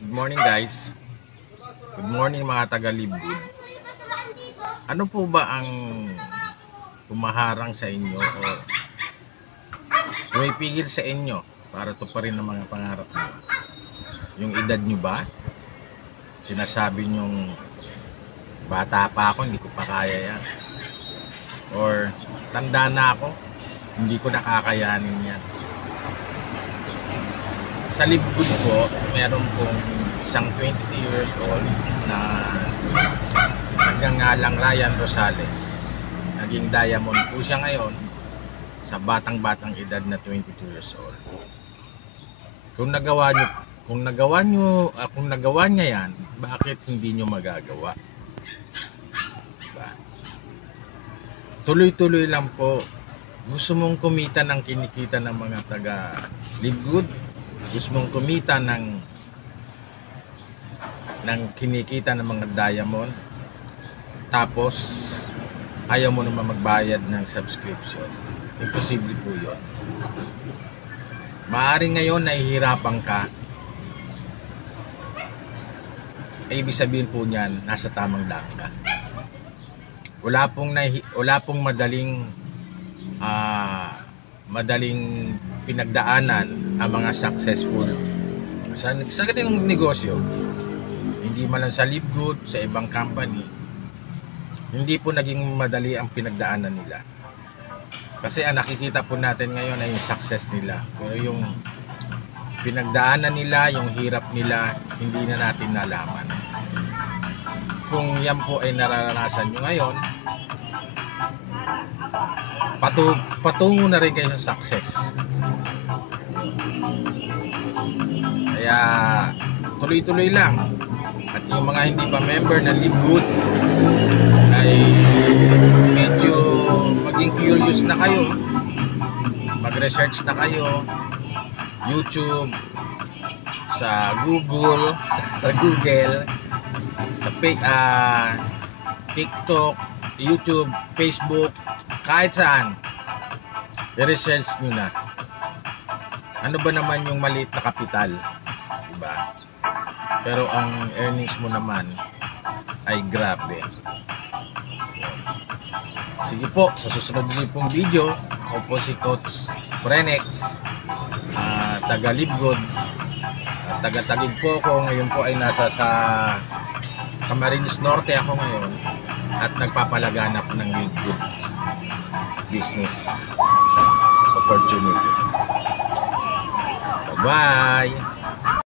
Good morning guys. Good morning mga taga-Libgood. Ano po ba ang humaharang sa inyo o pumipigil sa inyo para tuparin ang mga pangarap niyo? Yung edad nyo ba? Sinasabi nyong bata pa ako, hindi ko pa kaya yan. Or tanda na ako, hindi ko nakakayanin yan. Sa Libgood po, meron pong isang 22 years old na nagngangalang Ryan Rosales. Naging diamond po siya ngayon sa batang-batang edad na 22 years old. Kung nagawa niya yan, bakit hindi niyo magagawa? Diba? Tuloy-tuloy lang po. Gusto mong kumita ng kinikita ng mga taga Libgood? Gusto mong kumita ng kinikita ng mga diamond, tapos ayaw mo naman magbayad ng subscription? Imposible po yun. Maaaring ngayon nahihirapan ka, ay ibig sabihin po niyan nasa tamang daan ka. Wala pong madaling pinagdaanan ang mga successful sa ganitong negosyo. Hindi man lang sa Libgood, sa ibang company, hindi po naging madali ang pinagdaanan nila. Kasi ang nakikita po natin ngayon ay yung success nila. Pero yung pinagdaanan nila, yung hirap nila, hindi na natin nalaman. Kung yan po ay nararanasan nyo ngayon, patungo na rin kayo sa success. Kaya tuloy-tuloy lang. At yung mga hindi pa member ng Libgood ay medyo maging curious na kayo, mag-research na kayo, YouTube, sa Google, sa TikTok, YouTube, Facebook, kahit saan, i-research nyo na. Ano ba naman yung maliit na kapital, diba? Pero ang earnings mo naman ay grabe. Sige po, sa susunod din pong video, ako po si Coach Frenex, taga Libgood, taga-Taguig po ako. Ngayon po ay nasa sa Camarines Norte ako ngayon at nagpapalaganap ng Libgood business opportunity. Bye-bye!